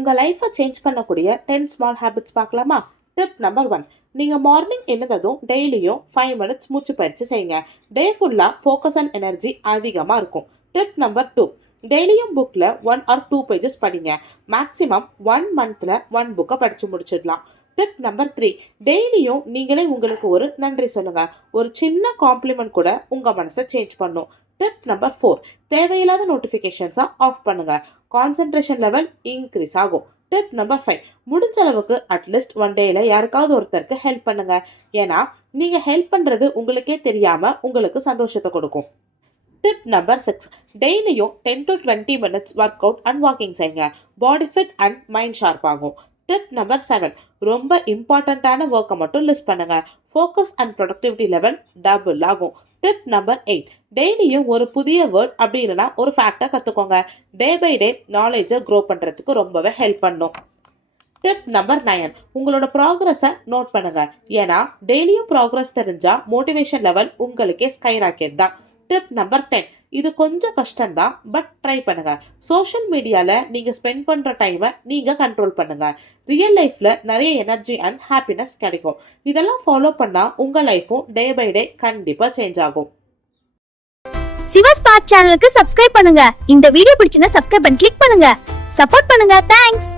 உங்க லைஃபை சேஞ்ச் பண்ணக்கூடிய 10 ஸ்மால் ஹேபிட்ஸ் பார்க்கலாமா? டிப் நம்பர் 1, நீங்க மார்னிங் எழுந்ததும் டெய்லியும் 5 மினிட்ஸ் மூச்சு பயிற்சி செய்யுங்க. டே ஃபுல்லா ஃபோக்கஸ் அண்ட் எனர்ஜி அதிகமா இருக்கும். டிப் நம்பர் 2, டெய்லியும் புக்ல 1 or 2 பேஜஸ் படிங்க. மேக்ஸிமம் 1 மந்த்ல 1 புக்கை படிச்சு முடிச்சிடலாம். டிப் நம்பர் 3, டெய்லியும் நீங்களே உங்களுக்கு ஒரு நன்றி சொல்லுங்க. ஒரு சின்ன காம்ப்ளிமெண்ட் கூட உங்க மனசை சேஞ்ச் பண்ணும். டிப் நம்பர் 4, தேவையில்லாத நோட்டிஃபிகேஷன்ஸை ஆஃப் பண்ணுங்க. கான்சென்ட்ரேஷன் லெவல் இன்க்ரீஸ் ஆகும். டிப் நம்பர் 5, முடிஞ்ச அளவுக்கு அட்லீஸ்ட் 1 டேல யாருக்காவது ஒருத்தருக்கு ஹெல்ப் பண்ணுங்க. ஏன்னா நீங்க ஹெல்ப் பண்றது உங்களுக்கே தெரியாம உங்களுக்கு சந்தோஷத்தை கொடுக்கும். டிப் நம்பர் 6, டெய்லியும் 10 to 20 minutes work out and walking செய்யுங்க. பாடி ஃபிட் அண்ட் மைண்ட் ஷார்ப் ஆகும். டிப் நம்பர் 7, ரொம்ப இம்பார்ட்டண்ட்டான ஒர்க்கை மட்டும் லிஸ்ட் பண்ணுங்க. Focus and productivity level double ஆகும். டிப் நம்பர் 8, டெய்லியும் ஒரு புதிய வேர்ட் அப்படி இல்லைனா ஒரு ஃபேக்டை கற்றுக்கோங்க. டே பை டே நாலேஜை க்ரோ பண்ணுறதுக்கு ரொம்பவே ஹெல்ப் பண்ணும். டிப் நம்பர் 9, உங்களோட ப்ராக்ரஸை நோட் பண்ணுங்க. ஏன்னா டெய்லியும் ப்ராக்ரஸ் தெரிஞ்சா மோட்டிவேஷன் லெவல் உங்களுக்கே ஸ்கை ராக்கெட் தான். டிப் நம்பர் 10, இது கொஞ்சம் கஷ்டம்தான், பட் ட்ரை பண்ணுங்க. சோஷியல் மீடியால நீங்க ஸ்பெண்ட் பண்ற டைமை நீங்க கண்ட்ரோல் பண்ணுங்க. ரியல் லைஃப்ல நிறைய எனர்ஜி அண்ட் ஹாப்பினஸ் கிடைக்கும். இதெல்லாம் ஃபாலோ பண்ணா உங்க லைஃபும் டே பை டே கண்டிப்பா சேஞ்ச் ஆகும். சிவா ஸ்பார்க் சேனலுக்கு சப்ஸ்கிரைப் பண்ணுங்க. இந்த வீடியோ பிடிச்சிருந்தா சப்ஸ்கிரைப் பண்ணி கிளிக் பண்ணுங்க. சப்போர்ட் பண்ணுங்க. தேங்க்ஸ்.